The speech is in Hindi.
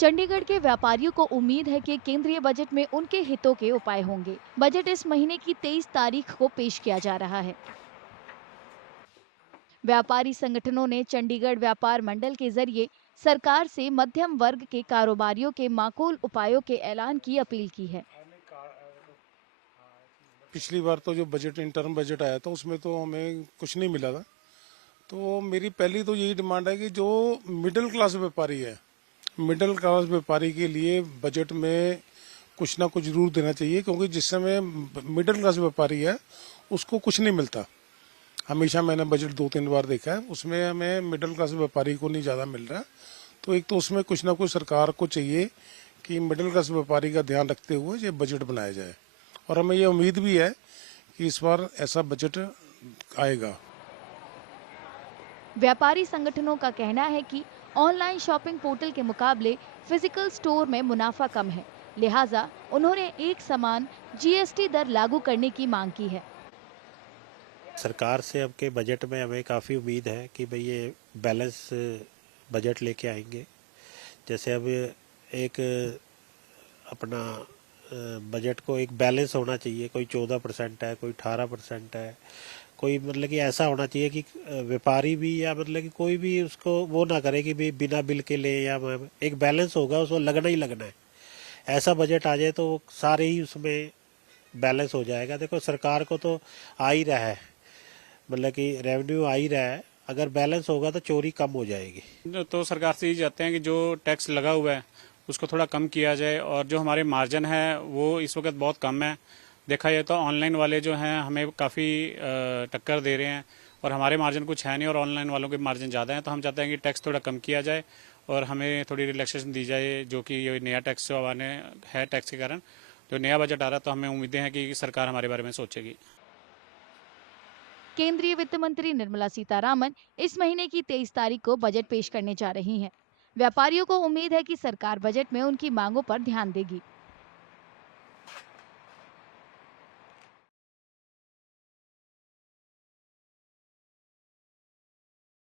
चंडीगढ़ के व्यापारियों को उम्मीद है कि केंद्रीय बजट में उनके हितों के उपाय होंगे। बजट इस महीने की 23 तारीख को पेश किया जा रहा है। व्यापारी संगठनों ने चंडीगढ़ व्यापार मंडल के जरिए सरकार से मध्यम वर्ग के कारोबारियों के माकूल उपायों के ऐलान की अपील की है। पिछली बार तो जो बजट इंटर्म बजट आया था उसमें तो हमें कुछ नहीं मिला था। तो मेरी पहली तो यही डिमांड है कि जो मिडिल क्लास व्यापारी है, मिडिल क्लास व्यापारी के लिए बजट में कुछ ना कुछ जरूर देना चाहिए, क्योंकि जिस समय मिडिल क्लास व्यापारी है उसको कुछ नहीं मिलता। हमेशा मैंने बजट 2-3 बार देखा है, उसमें हमें मिडिल क्लास व्यापारी को नहीं ज़्यादा मिल रहा। तो एक तो उसमें कुछ ना कुछ सरकार को चाहिए कि मिडिल क्लास व्यापारी का ध्यान रखते हुए ये बजट बनाया जाए, और हमें ये उम्मीद भी है कि इस बार ऐसा बजट आएगा। व्यापारी संगठनों का कहना है कि ऑनलाइन शॉपिंग पोर्टल के मुकाबले फिजिकल स्टोर में मुनाफा कम है, लिहाजा उन्होंने एक समान जीएसटी दर लागू करने की मांग की है। सरकार से अब के बजट में हमें काफ़ी उम्मीद है कि भाई ये बैलेंस बजट लेके आएंगे। जैसे अब एक अपना बजट को एक बैलेंस होना चाहिए, कोई 14% है, कोई 18% है, कोई मतलब कि ऐसा होना चाहिए कि व्यापारी भी या मतलब कि कोई भी उसको वो ना करे कि भाई बिना बिल के ले, या एक बैलेंस होगा, उसको लगना ही लगना है। ऐसा बजट आ जाए तो सारे ही उसमें बैलेंस हो जाएगा। देखो सरकार को तो आ ही रहा है, मतलब कि रेवेन्यू आ ही रहा है, अगर बैलेंस होगा तो चोरी कम हो जाएगी। तो सरकार से ये चाहते हैं कि जो टैक्स लगा हुआ है उसको थोड़ा कम किया जाए, और जो हमारे मार्जिन है वो इस वक्त बहुत कम है। देखा जाए तो ऑनलाइन वाले जो हैं हमें काफ़ी टक्कर दे रहे हैं, और हमारे मार्जिन कुछ है नहीं और ऑनलाइन वालों के मार्जिन ज़्यादा हैं। तो हम चाहते हैं कि टैक्स थोड़ा कम किया जाए और हमें थोड़ी रिलैक्सेशन दी जाए, जो कि ये नया टैक्स जो आने है, टैक्स के कारण जो नया बजट आ रहा है, तो हमें उम्मीदें हैं कि सरकार हमारे बारे में सोचेगी। केंद्रीय वित्त मंत्री निर्मला सीतारामन इस महीने की 23 तारीख को बजट पेश करने जा रही हैं। व्यापारियों को उम्मीद है कि सरकार बजट में उनकी मांगों पर ध्यान देगी।